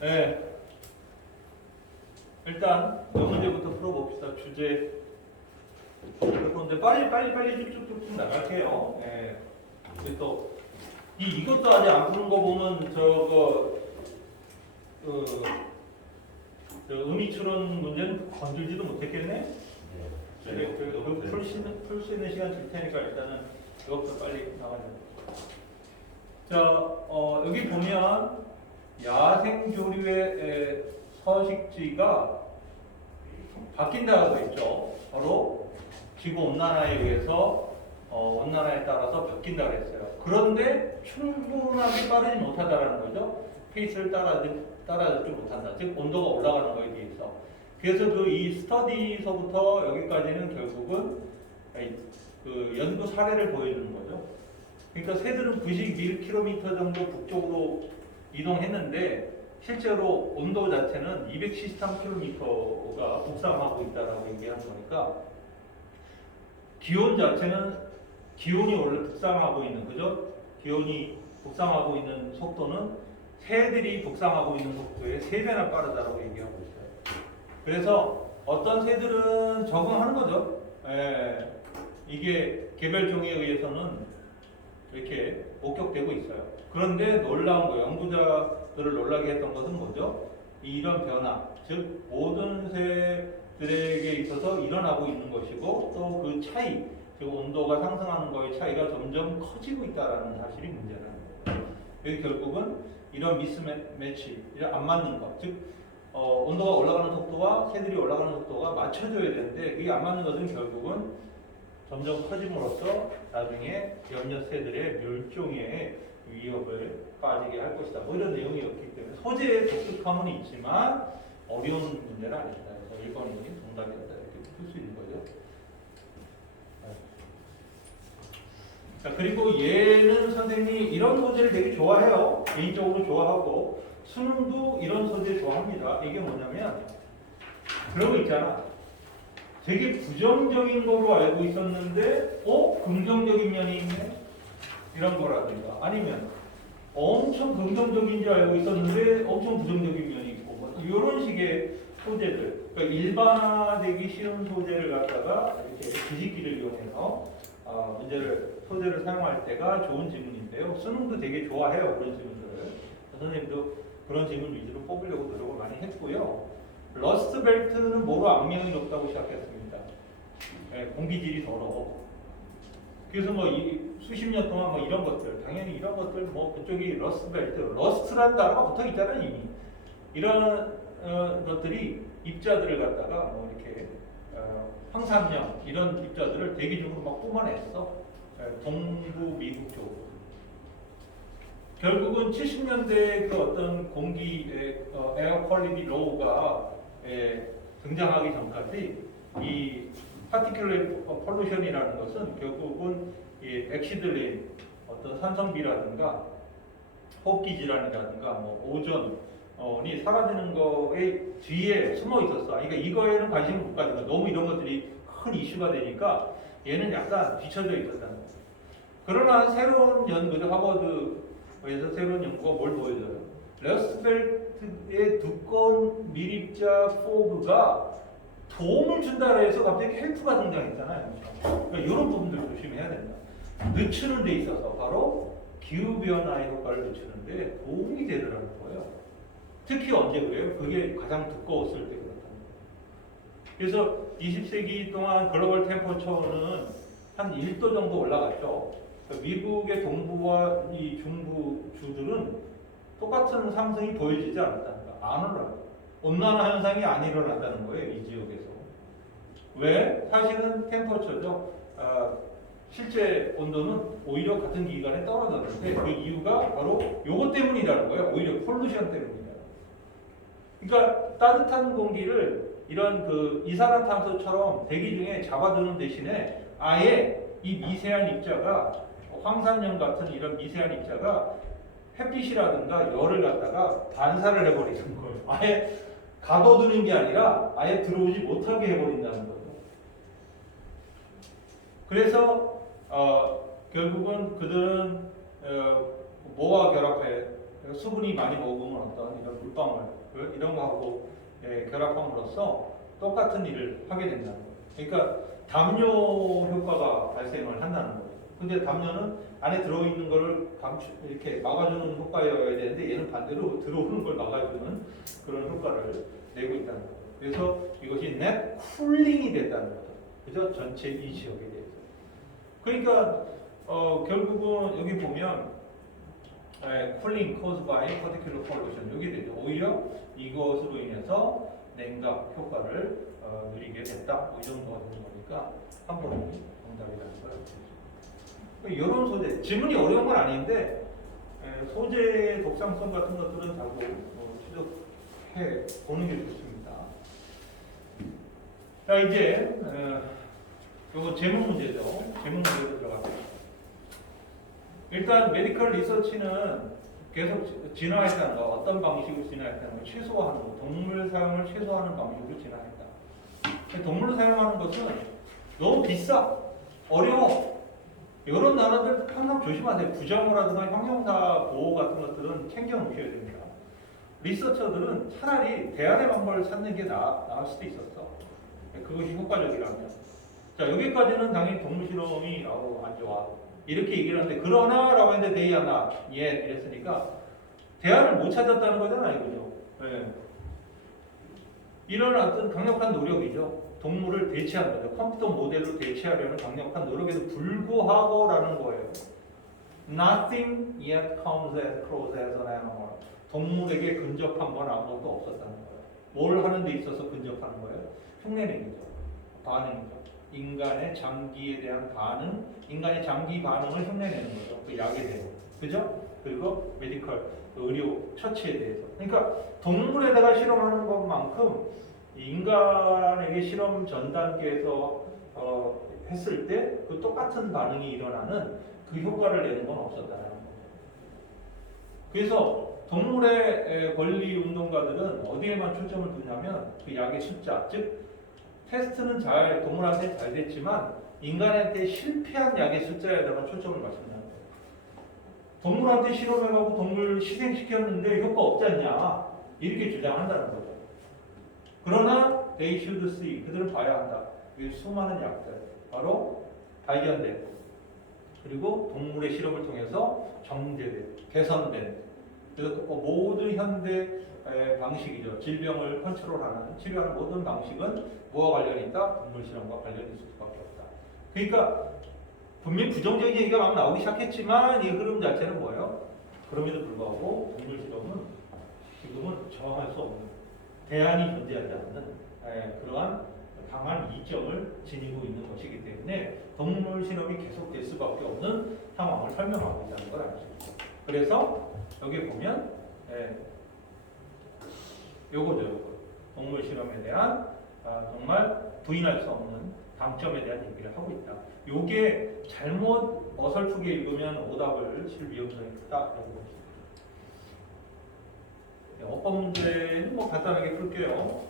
네. 일단 이 문제부터 풀어봅시다. 주제. 그런데 빨리 쭉쭉쭉 나갈게요. 예. 또 이것도 아직 안 푸는 거 보면 저 의미 추론 문제는 건들지도 못했겠네. 풀 수 있는 시간 줄 테니까 일단은 이것부터 빨리 나가자. 자, 여기 보면 야생조류의 서식지가 바뀐다고 했죠. 바로 지구 온난화에 의해서 온난화에 따라서 바뀐다고 했어요. 그런데 충분하게 빠르지 못하다라는 거죠. 페이스를 따라주지 못한다. 즉 온도가 올라가는 거에 비해서. 그래서 이 스터디서부터 여기까지는 결국은 그 연구 사례를 보여주는 거죠. 그러니까 새들은 91km 정도 북쪽으로 이동했는데 실제로 온도 자체는 273km가 북상하고 있다라고 얘기한 거니까 기온 자체는 기온이 원래 북상하고 있는 거죠. 기온이 북상하고 있는 속도는 새들이 북상하고 있는 속도의 3배나 빠르다라고 얘기하고 있어요. 그래서 어떤 새들은 적응하는 거죠. 이게 개별종에 의해서는 이렇게 목격되고 있어요. 그런데 놀라운 거, 연구자들을 놀라게 했던 것은 뭐죠? 이런 변화, 즉 모든 새들에게 있어서 일어나고 있는 것이고 또 그 차이, 즉 온도가 상승하는 거의 차이가 점점 커지고 있다는 사실이 문제라는 거예요. 여기 결국은 이런 미스매치, 안 맞는 것, 즉 온도가 올라가는 속도와 새들이 올라가는 속도가 맞춰져야 되는데 그게 안 맞는 것은 결국은 점점 커짐으로써 나중에 염려새들의 멸종의 위협을 빠지게 할 것이다. 뭐 이런 내용이었기 때문에 소재의 독특함은 있지만 어려운 문제는 아니다. 그래서 1번이 정답이었다. 이렇게 풀 수 있는 거죠. 자, 그리고 얘는 선생님이 이런 소재를 되게 좋아해요. 개인적으로 좋아하고 수능도 이런 소재 좋아합니다. 이게 뭐냐면 그런 거 있잖아. 되게 부정적인 거로 알고 있었는데 긍정적인 면이 있네? 이런 거라든가 아니면 엄청 긍정적인 줄 알고 있었는데 엄청 부정적인 면이 있고 뭐 이런 식의 소재들, 그러니까 일반화되기 쉬운 소재를 갖다가 이렇게 뒤집기를 이용해서 소재를 사용할 때가 좋은 지문인데요. 수능도 되게 좋아해요. 그런 지문들을. 선생님도 그런 지문 위주로 뽑으려고 노력을 많이 했고요. 러스트 벨트는 뭐로 악명이 높다고 시작했습니다. 공기질이 더러워. 그래서 수십 년 동안 이런 것들, 당연히 이런 것들 그쪽이 러스트 벨트, 러스트라는 단어가 붙어 있잖아요 이미. 이런 것들이 입자들을 갖다가 이렇게 황산염 이런 입자들을 대기적으로 뿜어냈어. 동부 미국 쪽으로. 결국은 70년대 그 어떤 공기의 에어 퀄리티 로우가 등장하기 전까지 이 파티큘레이트 폴루션이라는 것은 결국은 이 액시들린 어떤 산성비라든가 호흡기 질환이라든가 오존이 사라지는 거에 뒤에 숨어 있었어. 그러니까 이거에는 관심을 못 가지고 너무 이런 것들이 큰 이슈가 되니까 얘는 약간 뒤쳐져 있었다는 거예요. 그러나 새로운 연구죠. 하버드에서 새로운 연구가 뭘 보여줘요? 러스트벨트의 두꺼운 밀입자 포그가 도움을 준다고 해서 갑자기 헬프가 등장했잖아요. 그러니까 이런 부분들 조심해야 된다. 늦추는 데 있어서 바로 기후변화의 효과를 늦추는데 도움이 되더라는 거예요. 특히 언제 그래요? 그게 가장 두꺼웠을 때 그렇다는 거예요. 그래서 20세기 동안 글로벌 템퍼처는 한 1도 정도 올라갔죠. 그러니까 미국의 동부와 이 중부 주들은 똑같은 상승이 보여지지 않았다는 거예요. 안 올라가요. 온난화 현상이 안 일어났다는 거예요. 이 지역에서. 왜? 사실은 템퍼처죠. 실제 온도는 오히려 같은 기간에 떨어졌는데 그 이유가 바로 요것 때문이라는 거예요. 오히려 폴루션 때문이다. 그러니까 따뜻한 공기를 이런 이산화탄소처럼 대기 중에 잡아두는 대신에 아예 이 미세한 입자가 황산염 같은 이런 미세한 입자가 햇빛이라든가 열을 갖다가 반사를 해버리는 거예요. 아예 가둬두는 게 아니라 아예 들어오지 못하게 해버린다는 거죠. 그래서 결국은 그들은 뭐와 결합해 수분이 많이 먹으면 어떤 이런 물방울 이런 거하고 결합함으로써 똑같은 일을 하게 된다는 거예요. 그러니까 담요 효과가 발생을 한다는 거예요. 근데 담요는 안에 들어있는 거를 이렇게 막아주는 효과여야 되는데 얘는 반대로 들어오는 걸 막아주는 그런 효과를 내고 있다는 거예요. 그래서 이것이 넷 쿨링이 됐다는 거죠. 그죠? 전체 이 지역에 대해서. 그러니까 결국은 여기 보면 쿨링 caused by particular pollution 여기 되죠. 오히려 이것으로 인해서 냉각 효과를 누리게 됐다. 뭐 이 정도가 되는 거니까 한 번이 정답이라는 걸 알고 있습니다. 이런 소재, 지문이 어려운 건 아닌데 소재의 독창성 같은 것들은 자꾸 추적해 보는 게 좋습니다. 자 이제 요거 제목 문제죠. 제목 문제로 들어갑니다. 일단 메디컬 리서치는 계속 진화했다는 거, 어떤 방식으로 진화했다는 거, 최소화하는 거, 동물 사용을 최소화하는 방식으로 진화했다. 동물을 사용하는 것은 너무 비싸, 어려워. 이런 나라들 항상 조심하세요. 부정어라든가 형용사 보호 같은 것들은 챙겨 놓으셔야 됩니다. 리서처들은 차라리 대안의 방법을 찾는 게 나을 수도 있었어. 그것이 효과적이라면. 자, 여기까지는 당연히 동물 실험이 안 좋아. 이렇게 얘기를 하는데, 그러나 라고 했는데 they are not yet 이랬으니까 대안을 못 찾았다는 거잖아요. 그죠? 네. 이런 어떤 강력한 노력이죠. 동물을 대체하는 거죠. 컴퓨터 모델로 대체하려는 강력한 노력에도 불구하고 라는 거예요. Nothing yet comes as close as an animal. 동물에게 근접한 건 아무것도 없었다는 거예요. 뭘 하는 데 있어서 근접하는 거예요? 흉내내기죠. 반응이죠. 인간의 장기에 대한 반응, 인간의 장기 반응을 흉내내는 거죠. 그 약에 대해서. 그죠? 그리고 메디컬, 의료 처치에 대해서. 그러니까 동물에다가 실험하는 것만큼 인간에게 실험 전 단계에서 했을 때 그 똑같은 반응이 일어나는 그 효과를 내는 건 없었다는 거예요. 그래서 동물의 권리 운동가들은 어디에만 초점을 두냐면 그 약의 숫자, 즉 테스트는 동물한테 잘 됐지만 인간한테 실패한 약의 숫자에다가 초점을 맞춘다는 거예요. 동물한테 실험해가고 동물 희생시켰는데 효과 없지 않냐 이렇게 주장한다는 거죠. 그러나 they should see 그들은 봐야 한다. 이 수많은 약들 바로 발견된 그리고 동물의 실험을 통해서 정제된 개선된 그래서 모든 현대 방식이죠. 질병을 컨트롤하는 치료하는 모든 방식은 뭐와 관련이 있다? 동물 실험과 관련이 있을 수밖에 없다. 그러니까 분명히 부정적인 얘기가 막 나오기 시작했지만 이 흐름 자체는 뭐예요? 그럼에도 불구하고 동물 실험은 지금은 저항할 수 없는 대안이 존재하지 않는 그러한 강한 이점을 지니고 있는 것이기 때문에 동물 실험이 계속될 수밖에 없는 상황을 설명하고 있다는 걸 알 수 있죠. 그래서 여기 보면 요거죠. 동물 실험에 대한 정말 부인할 수 없는 강점에 대한 얘기를 하고 있다. 요게 잘못 어설프게 읽으면 오답을 칠 위험성이 크다라고 보시죠. 어법 문제는 뭐 간단하게 풀게요.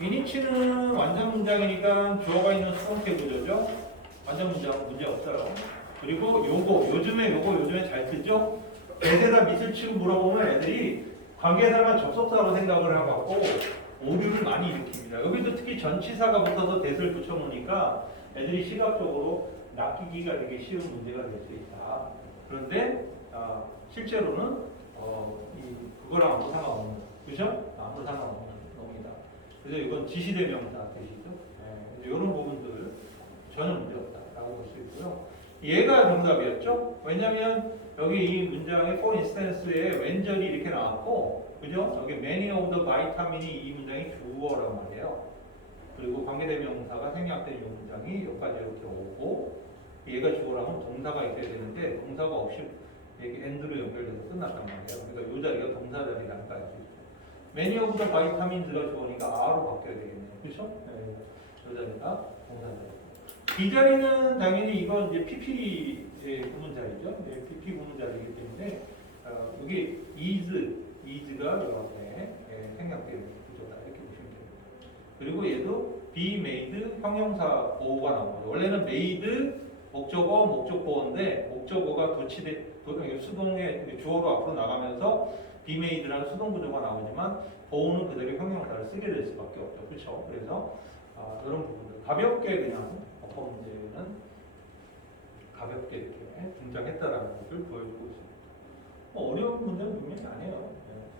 이니치는 완전 문장이니까 주어가 있는 수동태 구조죠. 완전 문장 문제 없어요. 그리고 요즘에 잘 쓰죠. 대세사 밑을 치고 물어보면 애들이 관계사가 접속사로 생각을 해갖고 오류를 많이 일으킵니다. 여기도 특히 전치사가 붙어서 대를 붙여놓으니까 애들이 시각적으로 낚이기가 되게 쉬운 문제가 될 수 있다. 그런데 실제로는 그거랑 아무 상관없는, 그죠? 아무 상관없는 놈이다. 그래서 이건 지시대명사 뜻이죠. 이런 부분들 전혀 문제 없다라고 볼 수 있고요. 얘가 정답이었죠. 왜냐하면 여기 이 문장의 for instance에 왼절이 이렇게 나왔고, 그죠? 여기 many of the vitamin이 이 문장이 주어란 말이에요. 그리고 관계대명사가 생략된 이 문장이 여기까지 이렇게 오고, 얘가 주어라면 동사가 있어야 되는데 동사가 없이 이렇게 and로 연결돼서 끝났단 말이에요. 그러니까 이 자리가 동사 자리라는 거 알 수 있죠. many of the vitamins가 주어니까 are로 바뀌어야 되겠네요. 그렇죠? 네. 이 자리가 동사 자리. 이 자리는 당연히 이건 이제 PP 구문자리죠. 네, PP 구문자리이기 때문에 여기 is가 이 앞에 생략되는 구조다 이렇게 보시면 됩니다. 그리고 얘도 be made 형용사 보호가 나오고 원래는 made 목적어 목적보호인데 목적어가 도치돼 수동의 주어로 앞으로 나가면서 be made라는 수동 구조가 나오지만 보호는 그대로 형용사를 쓰게 될 수밖에 없죠. 그렇죠? 그래서 이런 부분들 가볍게 그냥 어퍼 문제는 가볍게 이렇게 등장했다라는 것을 보여주고 있습니다. 어려운 문제는 분명히 아니에요.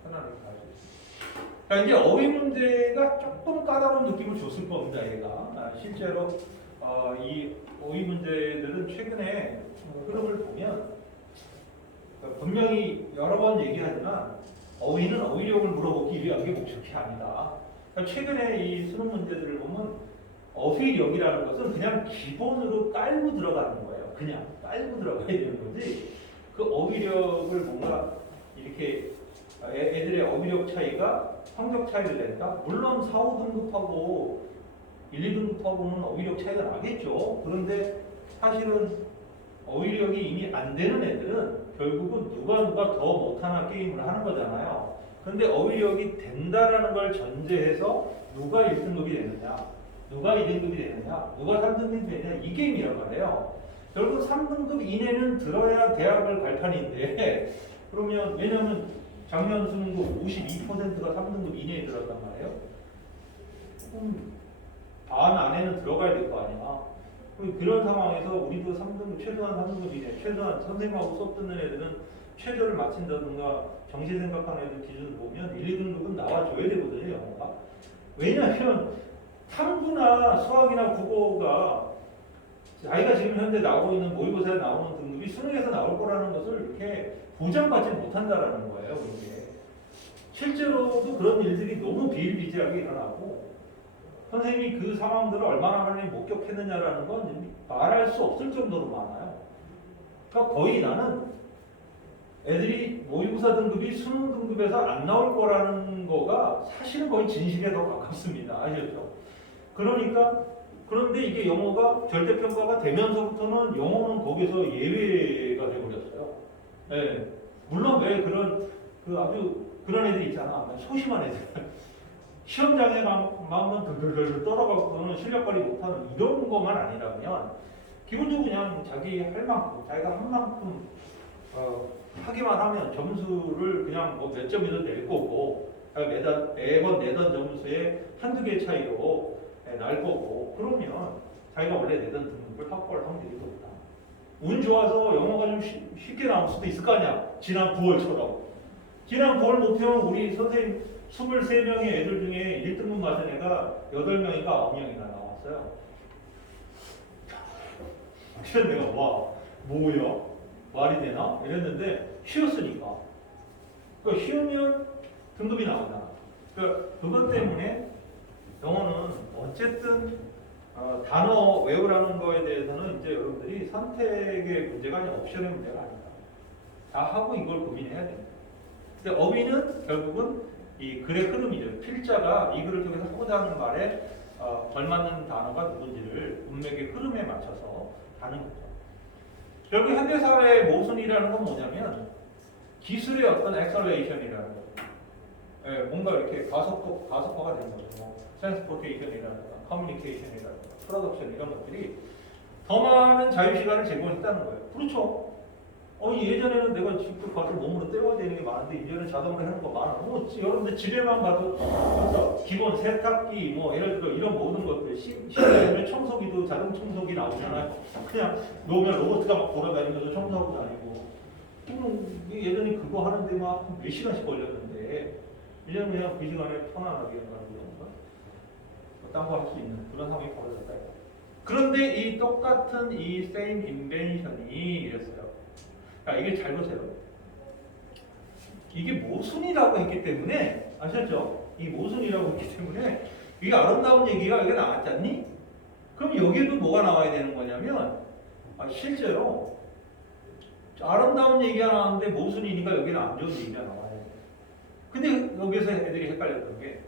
편안하게 할 수 있습니다. 자, 이제 어휘 문제가 조금 까다로운 느낌을 줬을 겁니다. 얘가 실제로 이 어휘 문제들은 최근에 흐름을 보면 분명히 여러 번 얘기하지만 어휘는 어휘력을 물어보기 위한 게 목적이 아니다. 그러니까 최근에 이 수능 문제들을 보면 어휘력이라는 것은 그냥 기본으로 깔고 들어가는 거예요. 그냥 깔고 들어가야 되는 거지. 그 어휘력을 뭔가 이렇게 애들의 어휘력 차이가 성적 차이를 낸다? 물론 4, 5등급하고 1, 2등급하고는 어휘력 차이가 나겠죠. 그런데 사실은 어휘력이 이미 안 되는 애들은 결국은 누가 더 못하나 게임을 하는 거잖아요. 그런데 어휘력이 된다라는 걸 전제해서 누가 1등급이 되느냐, 누가 2등급이 되느냐, 누가 3등급이 되느냐 이 게임이란 말이에요. 결국 3등급 이내는 들어야 대학을 갈 판인데 그러면 왜냐면 작년 수능고 52%가 3등급 이내에 들었단 말이에요. 반 안에는 들어가야 될 거 아니야. 그런 상황에서 우리도 3등급, 최소한 3등급 이내, 최소한 선생님하고 수업 듣는 애들은 최저를 마친다든가 정시 생각하는 애들 기준을 보면 1, 2등급은 나와줘야 되거든요, 영어가. 왜냐하면 탐구나 수학이나 국어가 자기가 지금 현재 나오고 있는 모의고사에 나오는 등급이 수능에서 나올 거라는 것을 이렇게 보장받지 못한다라는 거예요, 이게. 실제로도 그런 일들이 너무 비일비재하게 일어나고 선생님이 그 상황들을 얼마나 많이 목격했느냐라는 건 말할 수 없을 정도로 많아요. 그러니까 거의 나는 애들이 모의고사 등급이 수능 등급에서 안 나올 거라는 거가 사실은 거의 진실에 더 가깝습니다. 아시죠? 그러니까 그런데 이게 영어가 절대평가가 되면서부터는 영어는 거기서 예외가 되어버렸어요. 네. 물론 왜 아주 그런 애들 있잖아. 소심한 애들. 시험장에 마음은 들들들 떨어가고는 실력 발휘 못하는 이런 것만 아니라면 기본적으로 그냥 자기 할 만큼, 자기가 한 만큼 하기만 하면 점수를 그냥 뭐 몇 점이든 낼 거고 매번 내던 점수에 한두 개 차이로 날 거고 그러면 자기가 원래 내던 등급을 확보할 확률이 높다. 운 좋아서 영어가 좀 쉽게 나올 수도 있을 거 아니야. 지난 9월처럼. 지난 9월 목표는 우리 선생님 23명의 애들 중에 1등급 맞은 애가 8명인가 9명이나 나왔어요. 그래서 내가 뭐야? 말이 되나? 이랬는데 쉬웠으니까. 그러니까 쉬우면 등급이 나오잖아. 그러니까 그것 때문에 영어는 어쨌든 단어 외우라는 거에 대해서는 이제 여러분들이 선택의 문제가 아니라 옵션의 문제가 아니다. 다 하고 이걸 고민해야 됩니다. 근데 어휘는 결국은 이 글의 흐름이죠. 필자가 이 글을 통해서 하고자 하는 말에 걸맞는 단어가 누군지를 문맥의 흐름에 맞춰서 하는 거죠. 결국 현대사회의 모순이라는 건 뭐냐면 기술의 어떤 엑셀레이션이라는 거죠. 예, 뭔가 이렇게 가속화가 되는 거죠. 뭐, 트랜스포테이션이라든가 커뮤니케이션이라든가 프로덕션 이런 것들이 더 많은 자유시간을 제공했다는 거예요. 그렇죠. 예전에는 내가 직접 가서 몸으로 떼어야 되는 게 많은데 이제는 자동으로 하는 거 많아. 여러분들 집에만 가도 기본 세탁기 뭐 예를 들어 이런 모든 것들 시간에 청소기도 자동 청소기 나오잖아요. 그냥 놓으면 로봇가 막 돌아다니면서 청소하고 다니고. 예전에 그거 하는데 막 몇 시간씩 걸렸는데 이제는 그냥 그 시간에 편안하게 하는 건가? 딴거 할 수 있는 그런 상황이 벌어졌다. 그런데 이 똑같은 이 same invention이 이랬어요. 이게 잘 보세요. 이게 모순이라고 했기 때문에 아셨죠? 이 모순이라고 했기 때문에 이게 아름다운 얘기가 여기 나왔지 않니? 그럼 여기도 뭐가 나와야 되는 거냐면 실제로 아름다운 얘기가 나왔는데 모순이니까 여기는 안 좋은 얘기가 나와야 돼. 근데 여기서 애들이 헷갈렸던 게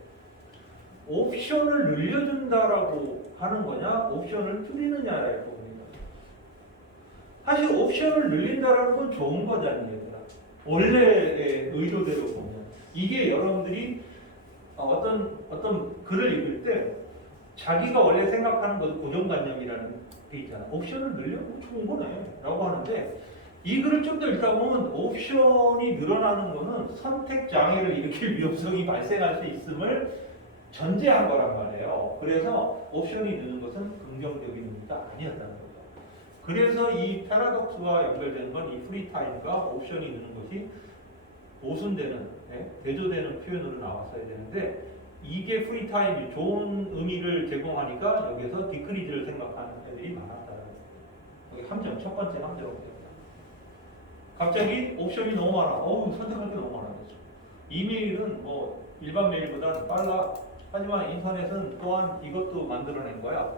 옵션을 늘려준다라고 하는 거냐 옵션을 줄이느냐라고 봅니다. 사실 옵션을 늘린다라는 건 좋은 거잖아요. 원래의 의도대로 보면 이게 여러분들이 어떤 글을 읽을 때 자기가 원래 생각하는 것은 고정관념이라는 게 있잖아. 옵션을 늘려도 좋은 거네 라고 하는데 이 글을 좀 더 읽다 보면 옵션이 늘어나는 거는 선택 장애를 일으킬 위험성이 발생할 수 있음을 전제한 거란 말이에요. 그래서 옵션이 느는 것은 긍정적인 의미가 아니었다는 거죠. 그래서 이 패러독스와 연결되는 건 이 프리타임과 옵션이 느는 것이 모순되는, 대조되는 표현으로 나왔어야 되는데 이게 프리타임이 좋은 의미를 제공하니까 여기서 디크리즈를 생각하는 애들이 많았다는 거예요. 여기 함정, 첫 번째 함정은 됩니다. 갑자기 옵션이 너무 많아. 선택할 게 너무 많아졌어. 이메일은 뭐 일반 메일보다 빨라. 하지만 인터넷은 또한 이것도 만들어낸 거야.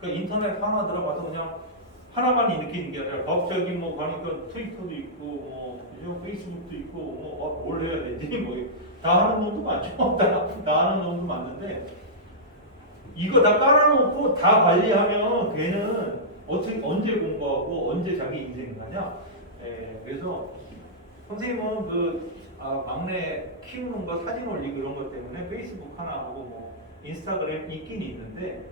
그러니까 인터넷 하나 들어가서 그냥 하나만 일으키는 게 아니라 갑자기 뭐 가니까 트위터도 있고 뭐 페이스북도 있고 뭘 해야 되지 다 하는 놈도 많죠. 다 하는 놈도 많은데 이거 다 깔아놓고 다 관리하면 걔는 어떻게 언제 공부하고 언제 자기 인생 가냐. 그래서 선생님은 막내 키우는 거 사진 올리고 이런 것 때문에 페이스북 하나 하고 뭐 인스타그램 있긴 있는데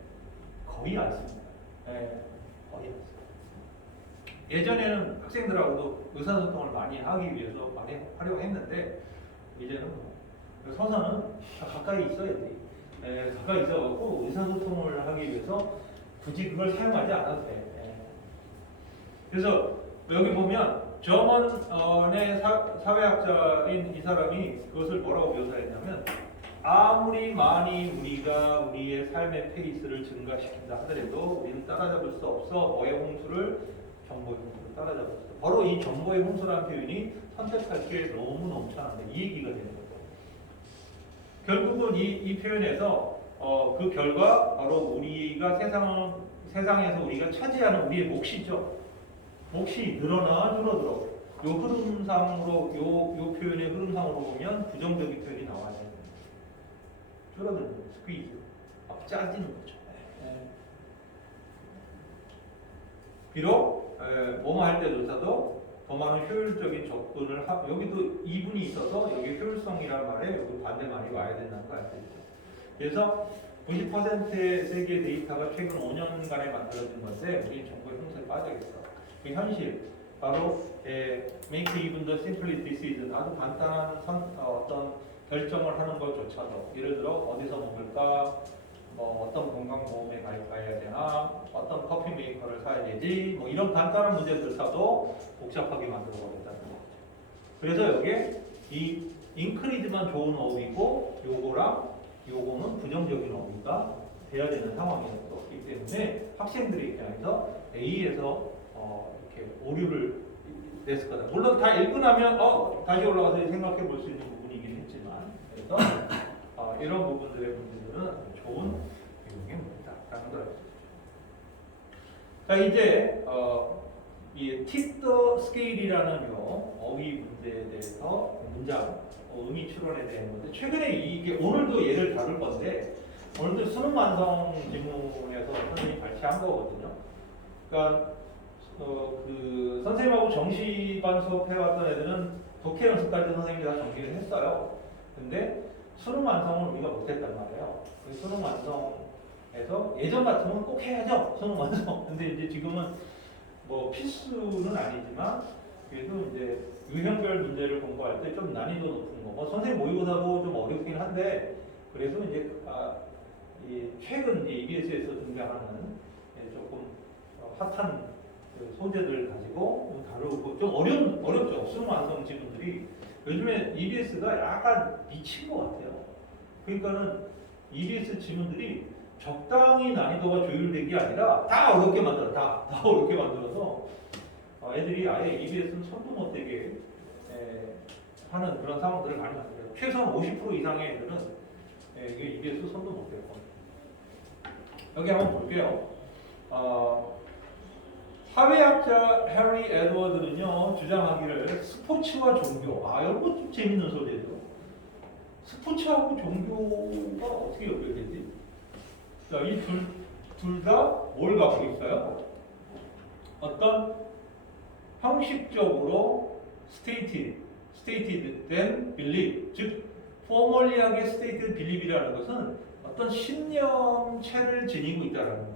거의 안 씁니다. 거의 안 씁니다. 예전에는 학생들하고도 의사소통을 많이 하기 위해서 많이 하려고 했는데 이제는 서서는 가까이 있어야 돼. 가까이 있어갖고 의사소통을 하기 위해서 굳이 그걸 사용하지 않아도 돼. 그래서 여기 보면 저먼의 사회학자인 이 사람이 그것을 뭐라고 묘사했냐면 아무리 많이 우리가 우리의 삶의 페이스를 증가시킨다 하더라도 우리는 따라잡을 수 없어. 뭐의 홍수를? 정보의 홍수를 따라잡을 수 없어. 바로 이 정보의 홍수라는 표현이 선택할 게 너무 넘쳐나는데 이 얘기가 되는 거죠. 결국은 이 표현에서 그 결과 바로 우리가 세상에서 우리가 차지하는 우리의 몫이죠. 몫이 늘어나 줄어들어. 요 흐름상으로 요 표현의 흐름상으로 보면 부정적인 표현이 나와야 돼요. 줄어드는 거예요. 스퀴즈. 막 짜지는 거죠. 비록 뭐뭐 할 때조차도 더 많은 효율적인 접근을 여기도 이분이 있어서 여기 효율성이란 말에 여기 반대 말이 와야 된다는 거 알죠? 그래서 90%의 세계 데이터가 최근 5년간에 만들어진 건데 우리 정보의 홍수에 빠져있어. 그 현실 바로 make even the simplest decision 아주 간단한 어떤 결정을 하는 것조차도 예를 들어 어디서 먹을까 어떤 건강보험에 가입해야 되나 어떤 커피 메이커를 사야 되지 이런 간단한 문제들조차도 복잡하게 만들어 버렸다는 거죠. 그래서 여기에 이 인크리즈만 좋은 어휘고 요거는 부정적인 어휘가 돼야 되는 상황이었기 때문에 학생들의 입장에서 A에서 이렇게 오류를 냈을 거다. 물론 다 읽고 나면 다시 올라가서 생각해 볼 수 있는 부분이긴 했지만 그래서 이런 부분들의 문제들은 아주 좋은 교육입니다라는 걸 알수 있죠. 자 이제 이 tip the scale이라는 어휘 문제에 대해서 문장 의미 추론에 대한 건데 최근에 이게 오늘도 예를 다룰 건데 오늘도 수능 완성 지문에서 선생님이 발췌한 거거든요. 그러니까 그 선생님하고 정시반 수업해왔던 애들은 독해 연습까지 선생님이 다 정리를 했어요. 근데 수능 완성을 우리가 못했단 말이에요. 그 수능 완성에서 예전 같으면 꼭 해야죠. 수능 완성. 근데 이제 지금은 뭐 필수는 아니지만 그래도 이제 유형별 문제를 공부할 때 좀 난이도 높은 거. 선생님 모의고사도 좀 어렵긴 한데 그래서 이제 최근 EBS에서 등장하는 조금 핫한 소재들을 가지고 다루고 좀 어렵죠. 수능 완성 지문들이 요즘에 EBS가 약간 미친 것 같아요. 그러니까는 EBS 지문들이 적당히 난이도가 조율된 게 아니라 다 어렵게 만들어. 다 어렵게 만들어서 애들이 아예 EBS는 손도 못 대게 하는 그런 상황들을 많이 만들어요. 최소한 50% 이상의 애들은 이게 EBS 손도 못 대고. 여기 한번 볼게요. 사회학자 해리 에드워드는요 주장하기를 스포츠와 종교 이런 것 좀 재밌는 소리예요. 스포츠하고 종교가 어떻게 연결되지? 자, 이 둘 다 뭘 갖고 있어요? 어떤 형식적으로 stated then belief, 즉 formally하게 stated belief이라는 것은 어떤 신념체를 지니고 있다는 거예요.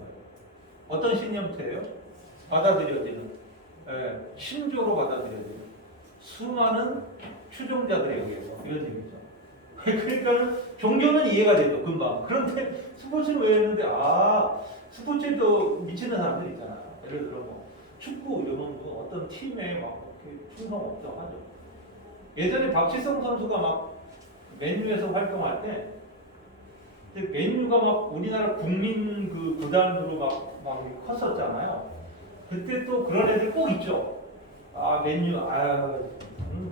어떤 신념체예요? 받아들여지는 신조로 받아들여야 돼요. 수많은 추종자들에 의해서 이런 얘기죠. 그러니까 종교는 이해가 돼도 금방. 그런데 스포츠는 왜 했는데 스포츠에도 미치는 사람들 있잖아. 예를 들어 뭐 축구 이러면 뭐 어떤 팀에 막 충성 없정하죠. 예전에 박지성 선수가 막 맨유에서 활동할 때 맨유가 막 우리나라 국민 그 구단으로 막 컸었잖아요. 그때 또 그런 애들 꼭 있죠. 맨유,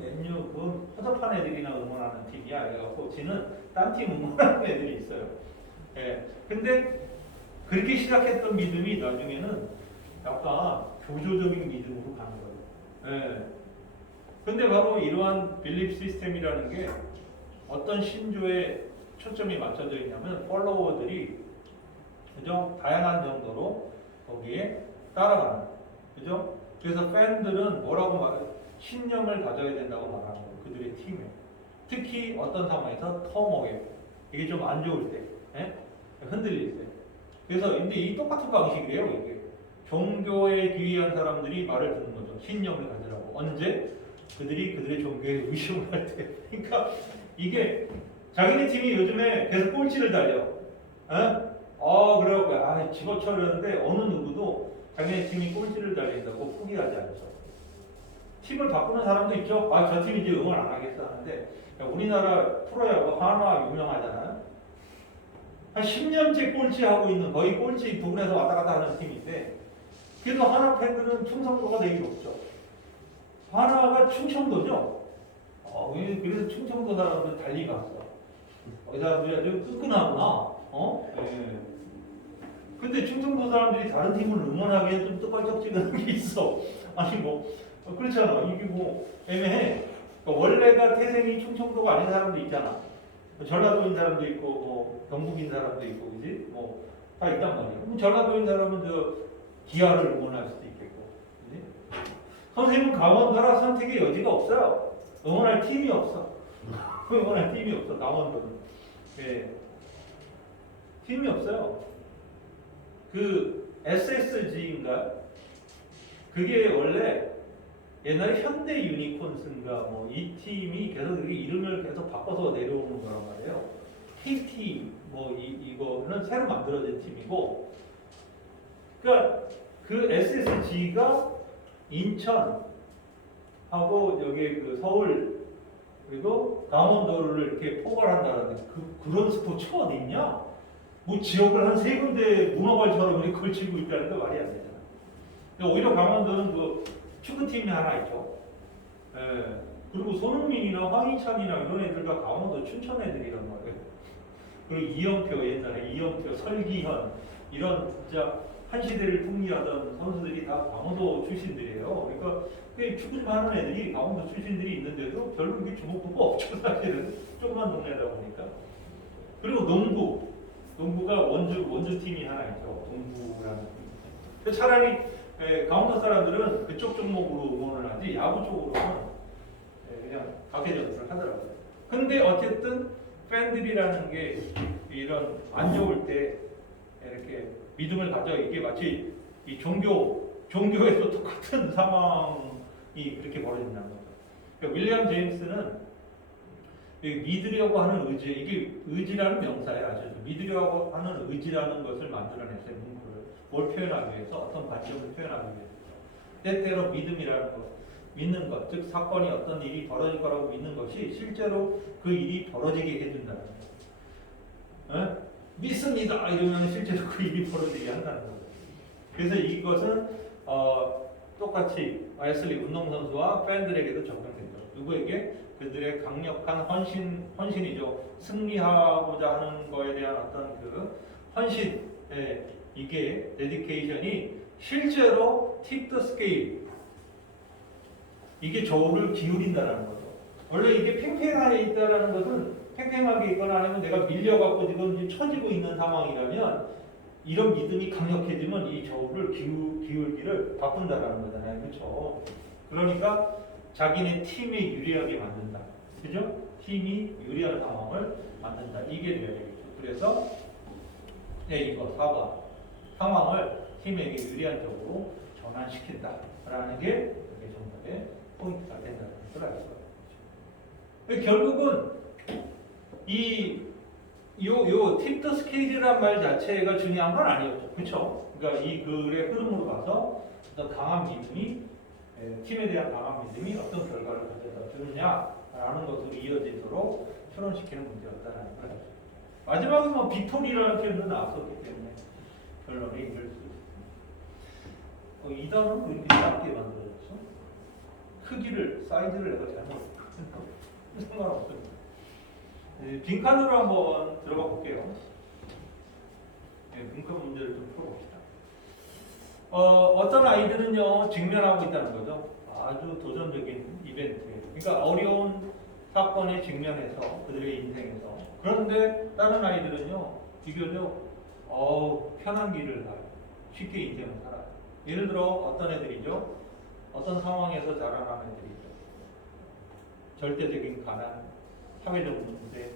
맨유 그 허접한 애들이나 응원하는 팀이야. 그래갖고 지는 딴 팀 응원하는 애들이 있어요. 예. 근데 그렇게 시작했던 믿음이 나중에는 약간 교조적인 믿음으로 가는 거예요. 예. 근데 바로 이러한 빌립 시스템이라는 게 어떤 신조에 초점이 맞춰져 있냐면 팔로워들이 그죠? 다양한 정도로 거기에 따라가는 그죠? 그래서 팬들은 뭐라고 말해요? 신념을 가져야 된다고 말하는 거예요. 그들의 팀에. 특히 어떤 상황에서 터모일 이게 좀 안 좋을 때 예? 흔들릴 때 그래서 근데 이 똑같은 방식이에요. 이게 종교에 귀의한 사람들이 말을 듣는 거죠. 신념을 가지라고. 언제? 그들의 종교에 의심을 할 때. 그러니까 이게 자기네 팀이 요즘에 계속 꼴찌를 달려. 그래갖고 집어쳐려는데 어느 누구도 자기네 팀이 꼴찌를 달린다고 포기하지 않죠. 팀을 바꾸는 사람도 있죠. 저 팀 이제 응원 안 하겠어 하는데 우리나라 프로야구 한화 유명하잖아요. 한 10년째 꼴찌하고 있는 거의 꼴찌 부분에서 왔다 갔다 하는 팀인데 그래도 한화 팬들은 충성도가 되게 높죠. 한화가 충청도죠. 그래서 충청도 사람들 달리 갔어. 이 사람들이 아주 끈끈하구나. 네. 근데 충청도 사람들이 다른 팀을 응원하기엔 좀 뜨qal쩍지근한 게 있어. 아니 뭐 그렇잖아. 이게 뭐 애매해. 그러니까 원래가 태생이 충청도가 아닌 사람도 있잖아. 전라도인 사람도 있고 뭐 경북인 사람도 있고 그지? 뭐 다 있단 말이야. 그럼 전라도인 사람은 저 기아를 응원할 수도 있겠고. 그지? 선생님은 강원도라 선택의 여지가 없어요. 응원할 팀이 없어. 응원할 팀이 없어. 강원도는. 예. 팀이 없어요. 그 SSG인가? 그게 원래 옛날에 현대 유니콘스인가 뭐 이 팀이 계속 이름을 계속 바꿔서 내려오는 거란 말이에요. KT 뭐 이거는 새로 만들어진 팀이고, 그러니까 그 SSG가 인천하고 여기 그 서울 그리고 강원도를 이렇게 포괄한다는데 그런 스포츠가 어디 있냐? 뭐 지역을 한 세 군데 문어발처럼 이렇게 걸치고 있다는 게 말이 안 되잖아. 오히려 강원도는 그 축구팀이 하나 있죠. 예. 그리고 손흥민이나 황희찬이나 이런 애들 다 강원도 춘천 애들이란 말이에요. 그리고 이영표 옛날에 이영표, 설기현 이런 진짜 한 시대를 풍미하던 선수들이 다 강원도 출신들이에요. 그러니까 축구 좀 하는 애들이 강원도 출신들이 있는데도 별로 그렇게 주목도가 없죠. 사실은 조그만 동네다 보니까. 그리고 농구가 원주 팀이 하나 있죠. 동부라는 팀. 차라리 강원도 사람들은 그쪽 종목으로 응원을 하지 야구 쪽으로는 그냥 각계전술을 하더라고요. 근데 어쨌든 팬들이라는 게 이런 안 좋을 때 이렇게 믿음을 가져 이게 마치 이 종교에서 똑같은 상황이 그렇게 벌어진다는 거죠. 그러니까 윌리엄 제임스는 믿으려고 하는 의지, 이게 의지라는 명사에 아시죠? 믿으려고 하는 의지라는 것을 만들어냈어요. 문구를 뭘 표현하기 위해서 어떤 관점을 표현하기 위해서 때때로 믿음이라는 것, 믿는 것, 즉 사건이 어떤 일이 벌어질 거라고 믿는 것이 실제로 그 일이 벌어지게 해준다는 거예요. 믿습니다 이러면 실제로 그 일이 벌어지게 한다는 거예요. 그래서 이것은 똑같이 웨슬리 운동선수와 팬들에게도 적용된다. 누구에게? 그들의 강력한 헌신이죠. 승리하고자 하는 거에 대한 어떤 그 헌신, 이게 데디케이션이 실제로 팁 더 스케일, 이게 저울을 기울인다는 거죠. 원래 이게 팽팽하게 있다는 것은 팽팽하게 있거나 아니면 내가 밀려갖고 지금 처지고 있는 상황이라면 이런 믿음이 강력해지면 이 저울을 기울기를 바꾼다는 거잖아요. 그렇죠? 그러니까 자기네 팀이 유리하게 만든다. 그죠? 팀이 유리한 상황을 만든다. 이게 돼야 되겠죠. 그래서 이거 4번 상황을 팀에게 유리한 쪽으로 전환시킨다라는 게 이게 정답의 포인트가 된다는 것을 알 수가 있죠. 결국은 요 팁더 스케일이란 말 자체가 중요한 건 아니었죠. 그렇죠? 그러니까 이 글의 흐름으로 봐서 어떤 강한 믿음이 팀에 대한 강한 믿음이 어떤 결과를 가져다 주느냐라는 것으로 이어지도록 추론시키는 문제였다는 거죠. 마지막에 뭐 빅톤이라는 표현도 나왔었기 때문에 결론이 이럴 수 있습니다. 이 단어는 왜 이렇게 작게 만들어졌어? 크기를, 사이즈를 내가 잘못했나? 상관없습니다. 빈칸으로 한번 들어가 볼게요. 빈칸 문제를 좀 풀어봅시다. 어떤 아이들은요, 직면하고 있다는 거죠. 아주 도전적인 이벤트예요. 그러니까 어려운 사건에 직면해서 그들의 인생에서. 그런데 다른 아이들은요, 비교적 편한 길을 가요. 쉽게 인생을 살아요. 예를 들어 어떤 애들이죠? 어떤 상황에서 자라난 애들이죠. 절대적인 가난, 사회적 문제,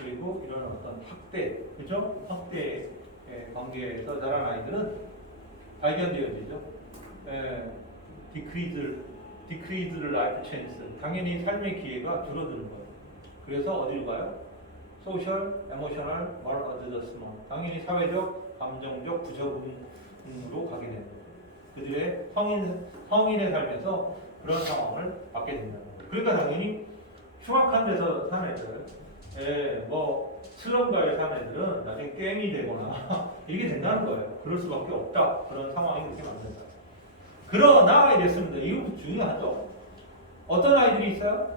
그리고 이런 어떤 학대, 그죠? 학대 관계에서 자란 아이들은 발견되어지죠. decreased life chance. 당연히 삶의 기회가 줄어드는 거예요. 그래서 어디로 가요? social, emotional, moral adjustment. 당연히 사회적, 감정적 부적응으로 가게 되는 거예요. 그들의 성인의 삶에서 그런 상황을 받게 된다는 거예요. 그러니까 당연히 흉악한 데서 사는 애들, 뭐 슬럼가에 사는 애들은 나중에 깸이 되거나 이렇게 된다는 거예요. 그럴 수밖에 없다. 그런 상황이 그렇게 만든다. 그러나 이랬습니다. 이것도 중요하죠. 어떤 아이들이 있어요?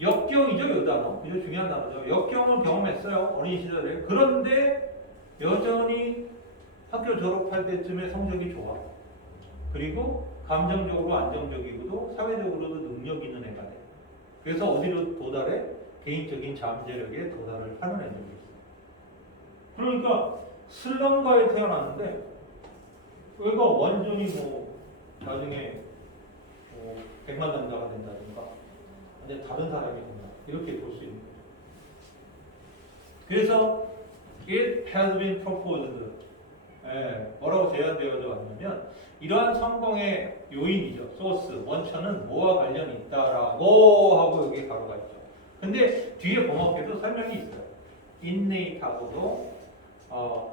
역경이죠, 이 단어. 이거 중요한 단어죠. 역경을 경험했어요, 어린 시절에. 그런데 여전히 학교 졸업할 때쯤에 성적이 좋아. 그리고 감정적으로 안정적이고도 사회적으로도 능력 있는 애가 돼. 그래서 어디로 도달해? 개인적인 잠재력에 도달을 하는 애들이 있어요. 그러니까 슬럼가에 태어났는데 얘가 완전히 뭐 나중에 백만장자가 된다든가 근데 다른 사람이구나 이렇게 볼 수 있는 거죠. 그래서 it has been proposed 뭐라고 제안되어져 왔냐면 이러한 성공의 요인이죠. 소스, 원천은 뭐와 관련이 있다라고 하고 여기 가로가 있죠. 근데 뒤에 고맙게도 설명이 있어요. 인네이트하고도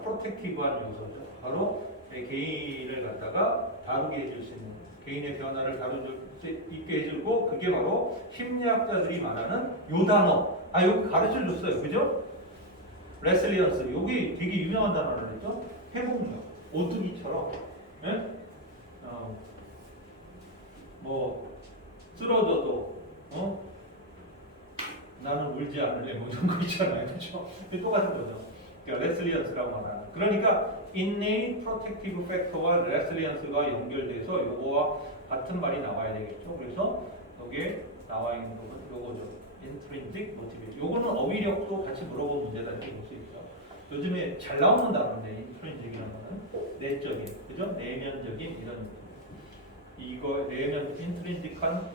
프로텍티브한 요소죠. 바로 개인을 갖다가 다루게 해줄 수 있는 개인의 변화를 다룰 수 있게 해주고 그게 바로 심리학자들이 말하는 요 단어. 여기 가르쳐 줬어요. 그죠? 레슬리언스. 여기 되게 유명한 단어를 했죠. 회복력. 오뚜기처럼. 예? 뭐 쓰러져도 나는 울지 않을래 뭐 이런 거 있잖아요. 그렇죠? 똑같은 거죠. 그러니까 레슬리언스라고 말하는. 그러니까 innate protective factor와 resilience가 연결돼서 요거와 같은 말이 나와야 되겠죠. 그래서 여기에 나와 있는 거는 요거죠. intrinsic motivation. 요거는 어휘력도 같이 물어본 문제다 이렇게 볼 수 있죠. 요즘에 잘 나오는 단어인데 intrinsic이라는 거는 내적인, 그죠? 내면적인 이런 이거 내면 intrinsic한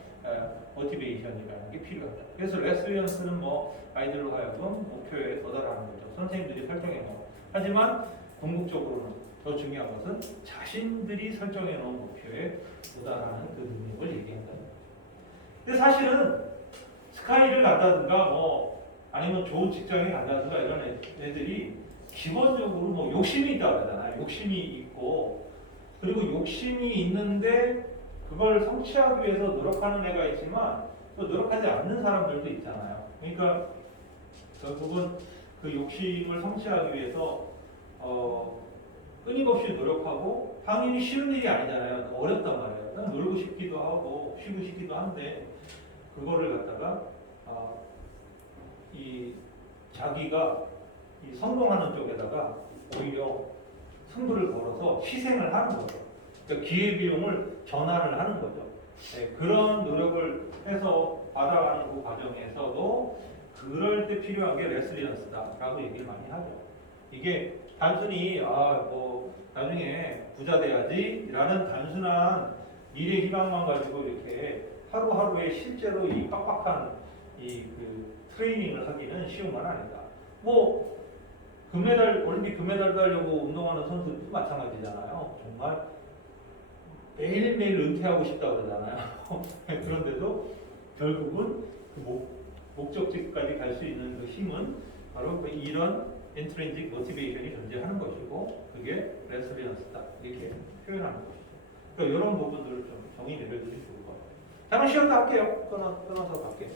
motivation이라는 게 필요하다. 그래서 resilience는 뭐 아이들로 하여금 목표에 도달하는 거죠. 선생님들이 설정해 놓은. 하지만 궁극적으로는 더 중요한 것은 자신들이 설정해 놓은 목표에 도달하는 그 능력을 얘기한다. 근데 사실은 스카이를 간다든가 뭐 아니면 좋은 직장에 간다든가 이런 애들이 기본적으로 뭐 욕심이 있다고 하잖아요. 욕심이 있고 그리고 욕심이 있는데 그걸 성취하기 위해서 노력하는 애가 있지만 또 노력하지 않는 사람들도 있잖아요. 그러니까 결국은 그 욕심을 성취하기 위해서 끊임없이 노력하고 당연히 쉬운 일이 아니잖아요. 더 어렵단 말이에요. 그냥 놀고 싶기도 하고 쉬고 싶기도 한데 그거를 갖다가 이 자기가 이 성공하는 쪽에다가 오히려 승부를 걸어서 희생을 하는 거죠. 그러니까 기회비용을 전환을 하는 거죠. 그런 노력을 해서 받아가는 그 과정에서도 그럴 때 필요한 게 레슬리언스다라고 얘기를 많이 하죠. 이게 단순히 뭐 나중에 부자 돼야지라는 단순한 미래 희망만 가지고 이렇게 하루하루에 실제로 이 빡빡한 그 트레이닝을 하기는 쉬운 건 아니다. 뭐 올림픽 금메달 따려고 운동하는 선수들도 마찬가지잖아요. 정말 매일매일 은퇴하고 싶다고 그러잖아요. 그런데도 결국은 그 목적지까지 갈 수 있는 그 힘은 바로 이런 인트린직 모티베이션이 존재하는 것이고 그게 레스리언스다 이렇게 표현하는 것이죠. 그러니까 이런 부분들을 좀 정의 내려주시면 좋을 것 같아요. 잠깐 쉬었다 할게요. 끊어서 갈게요.